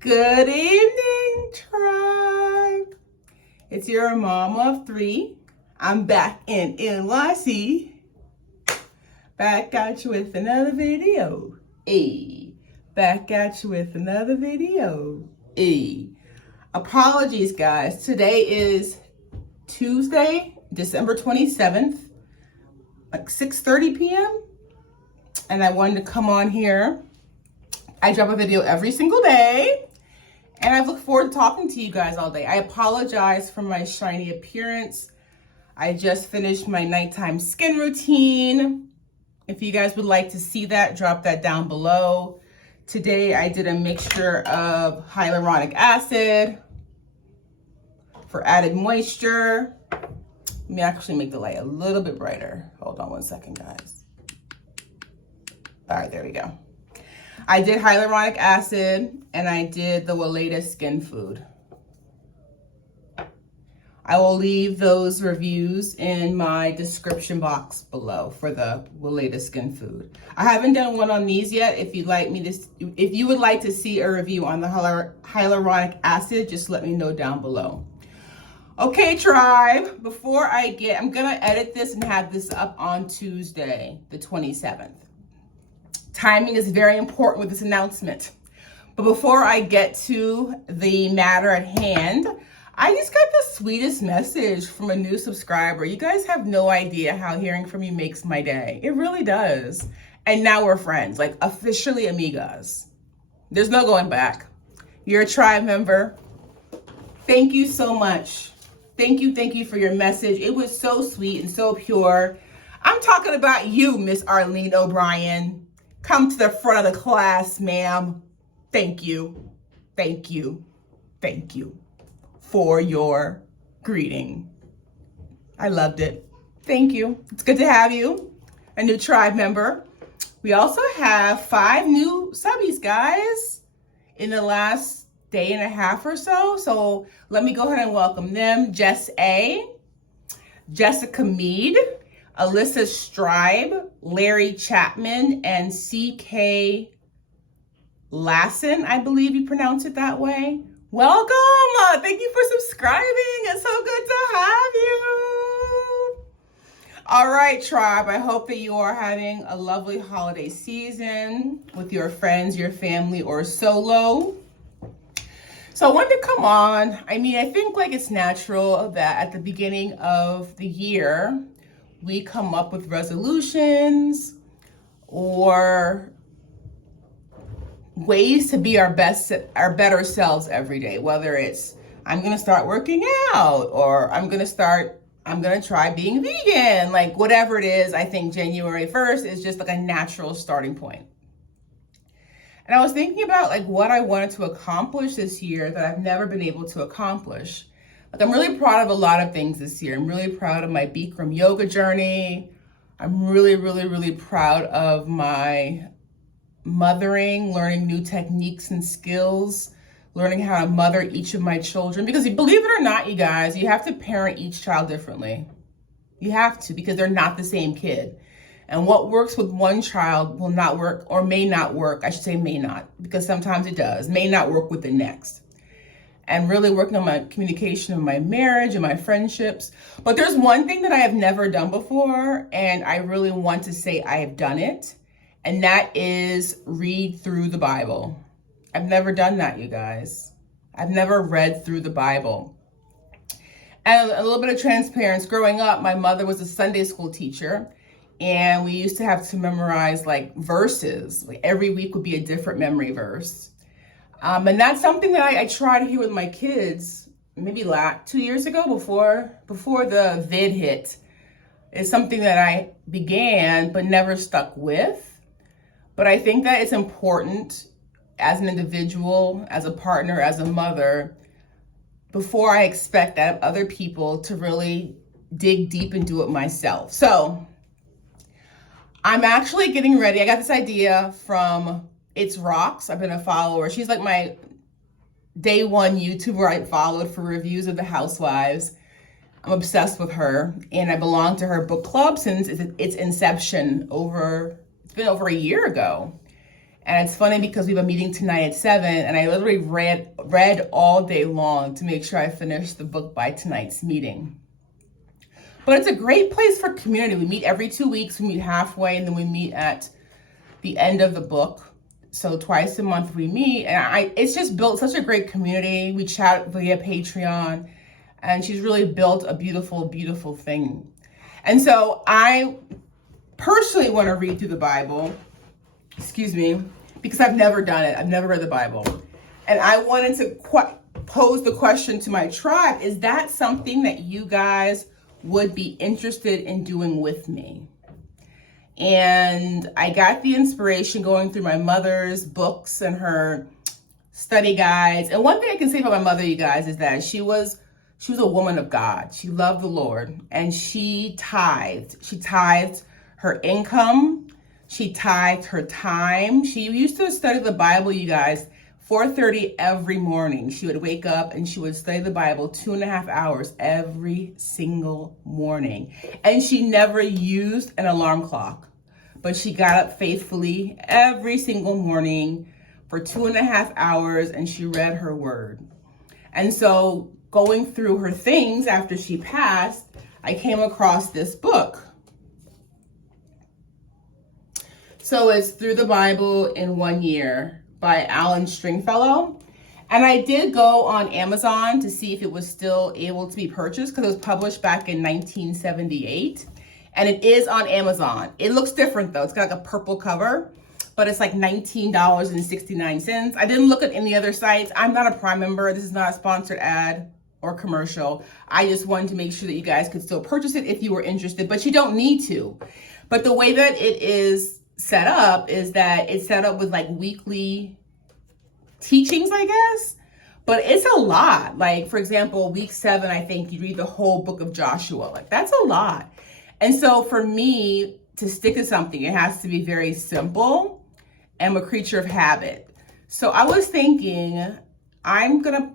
Good evening, tribe. It's your mama of three. I'm back in NYC. Back at you with another video. Back at you with another video. Apologies, guys. Today is Tuesday, December 27th, like 6:30 p.m. And I wanted to come on here. I drop a video every single day. And I look forward to talking to you guys all day. I apologize for my shiny appearance. I just finished my nighttime skin routine. If you guys would like to see that, drop that down below. Today I did a mixture of hyaluronic acid for added moisture. Let me actually make the light a little bit brighter. Hold on one second, guys. All right, there we go. I did hyaluronic acid and I did the WELEDA skin food. I will leave those reviews in my description box below for the WELEDA skin food. I haven't done one on these yet. If you would like to see a review on the hyaluronic acid, just let me know down below. Okay, tribe, I'm gonna edit this and have this up on Tuesday, the 27th. Timing is very important with this announcement. But before I get to the matter at hand, I just got the sweetest message from a new subscriber. You guys have no idea how hearing from you makes my day. It really does. And now we're friends, like officially amigas. There's no going back. You're a tribe member. Thank you so much. Thank you for your message. It was so sweet and so pure. I'm talking about you, Miss Arlene O'Brien. Come to the front of the class, ma'am. Thank you for your greeting. I loved it. Thank you. It's good to have you, a new tribe member. We also have 5 new subbies, guys, in the last day and a half or so. So let me go ahead and welcome them. Jess A, Jessica Mead, Alyssa Stribe, Larry Chapman, and C.K. Lassen, I believe you pronounce it that way. Welcome. Thank you for subscribing. It's so good to have you. All right, tribe. I hope that you are having a lovely holiday season with your friends, your family, or solo. So I wanted to come on. I think like it's natural that at the beginning of the year, we come up with resolutions or ways to be our better selves every day. Whether it's, I'm gonna start working out, or I'm gonna try being vegan, like whatever it is. I think January 1st is just like a natural starting point. And I was thinking about like what I wanted to accomplish this year that I've never been able to accomplish. Like I'm really proud of a lot of things this year. I'm really proud of my Bikram yoga journey. I'm really proud of my mothering, learning new techniques and skills, learning how to mother each of my children. Because believe it or not, you guys, you have to parent each child differently. You have to, because they're not the same kid. And what works with one child will not work, or may not work. I should say may not, because sometimes it does, may not work with the next. And really working on my communication in my marriage and my friendships. But there's one thing that I have never done before, and I really want to say I have done it, and that is read through the Bible. I've never done that, you guys. I've never read through the Bible. And a little bit of transparency. Growing up, my mother was a Sunday school teacher, and we used to have to memorize like verses. Like every week would be a different memory verse. And that's something that I tried here with my kids maybe 2 years ago before the vid hit. It's something that I began but never stuck with. But I think that it's important as an individual, as a partner, as a mother, before I expect that of other people, to really dig deep and do it myself. So I'm actually getting ready. I got this idea from It's Rocks. I've been a follower. She's like my day one YouTuber I followed for reviews of the housewives. I'm obsessed with her, and I belong to her book club since its inception it's been over a year ago. And it's funny because we have a meeting tonight at 7, and I literally read all day long to make sure I finished the book by tonight's meeting. But it's a great place for community. We meet every 2 weeks, we meet halfway, and then we meet at the end of the book. So twice a month we meet, and it's just built such a great community. We chat via Patreon, and she's really built a beautiful, beautiful thing. And so I personally want to read through the Bible, because I've never done it. I've never read the Bible. And I wanted to pose the question to my tribe, is that something that you guys would be interested in doing with me? And I got the inspiration going through my mother's books and her study guides. And one thing I can say about my mother, you guys, is that she was a woman of God. She loved the Lord, and she tithed. She tithed her income. She tithed her time. She used to study the Bible, you guys, 4:30 every morning. She would wake up and she would study the Bible 2.5 hours every single morning. And she never used an alarm clock, but she got up faithfully every single morning for 2.5 hours, and she read her word. And so going through her things after she passed, I came across this book. So it's Through the Bible in 1 Year by Alan Stringfellow. And I did go on Amazon to see if it was still able to be purchased, because it was published back in 1978. And it is on Amazon. It looks different though. It's got like a purple cover, but it's like $19.69. I didn't look at any other sites. I'm not a Prime member. This is not a sponsored ad or commercial. I just wanted to make sure that you guys could still purchase it if you were interested, but you don't need to. But the way that it is set up is that it's set up with like weekly teachings, I guess, but it's a lot. Like, for example, week 7, I think you read the whole book of Joshua. Like, that's a lot. And so for me to stick to something, it has to be very simple. I'm a creature of habit. So I was thinking, I'm gonna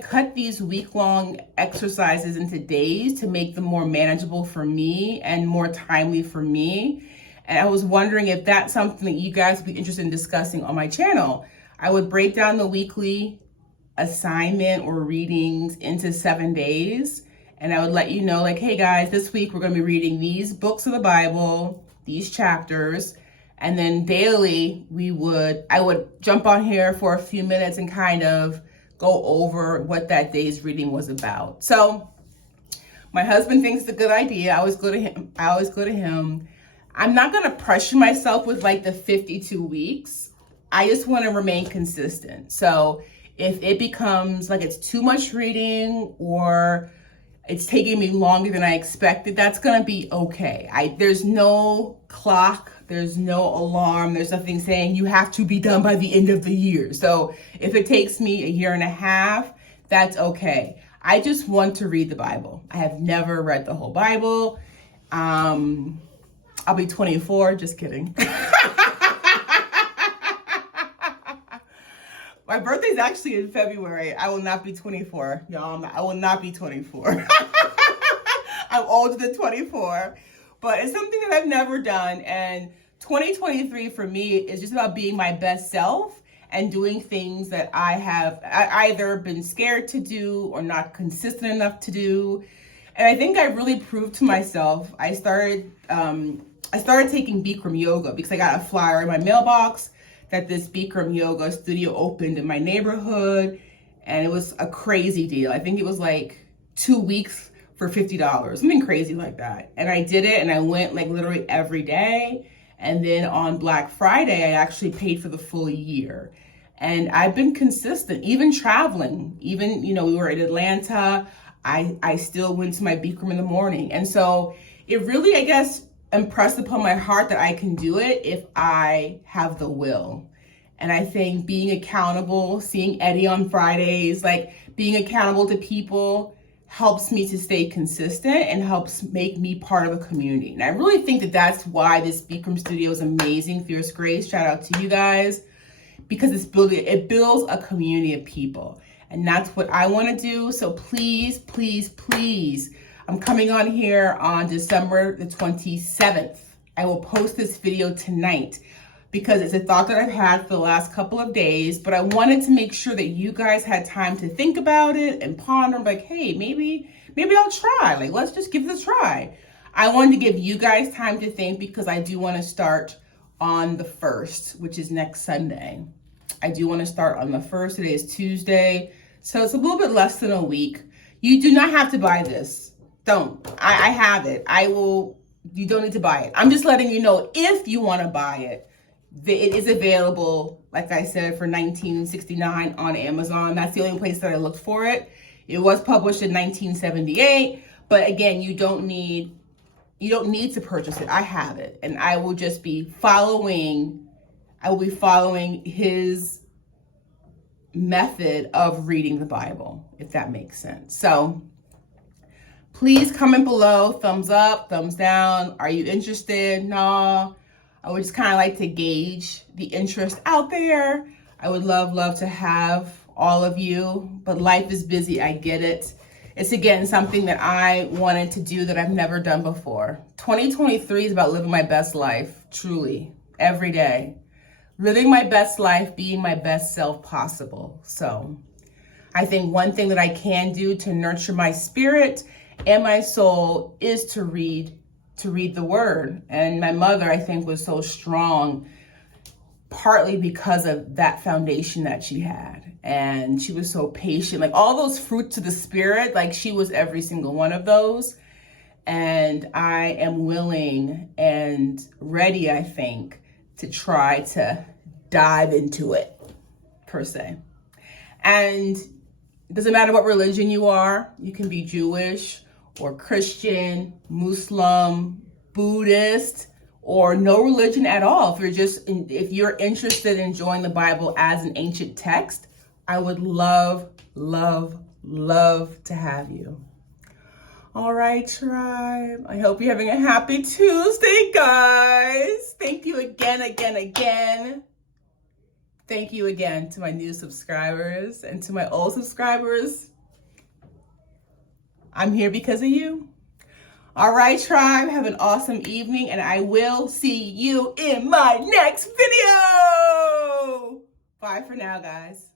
cut these week-long exercises into days to make them more manageable for me and more timely for me. And I was wondering if that's something that you guys would be interested in discussing on my channel. I would break down the weekly assignment or readings into 7 days. And I would let you know, like, hey guys, this week we're going to be reading these books of the Bible, these chapters. And then daily I would jump on here for a few minutes and kind of go over what that day's reading was about. So my husband thinks it's a good idea. I always go to him. I'm not going to pressure myself with like the 52 weeks. I just want to remain consistent. So if it becomes like it's too much reading or it's taking me longer than I expected, that's going to be okay. There's no clock. There's no alarm. There's nothing saying you have to be done by the end of the year. So if it takes me 1.5 years, that's okay. I just want to read the Bible. I have never read the whole Bible. I'll be 24, just kidding. My birthday's actually in February. I will not be 24, y'all. I will not be 24. I'm older than 24, but it's something that I've never done. And 2023 for me is just about being my best self and doing things that I have either been scared to do or not consistent enough to do. And I think I really proved to myself. I started taking Bikram yoga because I got a flyer in my mailbox that this Bikram yoga studio opened in my neighborhood, and it was a crazy deal. I think it was like 2 weeks for $50, something crazy like that. And I did it, and I went like literally every day. And then on Black Friday, I actually paid for the full year. And I've been consistent, even traveling. Even, we were in Atlanta. I still went to my Bikram in the morning. And so it really, I guess, impressed upon my heart that I can do it if I have the will. And I think being accountable, seeing Eddie on Fridays, like being accountable to people helps me to stay consistent and helps make me part of a community. And I really think that that's why this Bikram studio is amazing. Fierce Grace, shout out to you guys, because it builds a community of people. And that's what I want to do. So please, please, please, I'm coming on here on December the 27th. I will post this video tonight. because it's a thought that I've had for the last couple of days, but I wanted to make sure that you guys had time to think about it and ponder, like, hey, maybe I'll try. Like, let's just give this a try. I wanted to give you guys time to think because I do want to start on the 1st, which is next Sunday. I do want to start on the 1st. Today is Tuesday, so it's a little bit less than a week. You do not have to buy this. Don't. I have it. You don't need to buy it. I'm just letting you know if you want to buy it. It is available, like I said, for $19.69 on Amazon. That's the only place that I looked for it. It was published in 1978, but again, you don't need to purchase it. I have it, and I will just be following his method of reading the Bible, if that makes sense. So please comment below, thumbs up, thumbs down. Are you interested? No. I would just kind of like to gauge the interest out there. I would love to have all of you, but life is busy. I get it. It's, again, something that I wanted to do that I've never done before. 2023 is about living my best life, truly, every day. Living my best life, being my best self possible. So I think one thing that I can do to nurture my spirit and my soul is to read the word. And my mother, I think, was so strong, partly because of that foundation that she had. And she was so patient, like all those fruits of the spirit, like she was every single one of those. And I am willing and ready, I think, to try to dive into it, per se. And it doesn't matter what religion you are. You can be Jewish or Christian, Muslim, Buddhist, or no religion at all. If you're interested in enjoying the Bible as an ancient text, I would love to have you. All right, tribe. I hope you're having a happy Tuesday, guys. Thank you again. Thank you again to my new subscribers and to my old subscribers. I'm here because of you. All right, tribe, have an awesome evening, and I will see you in my next video. Bye for now, guys.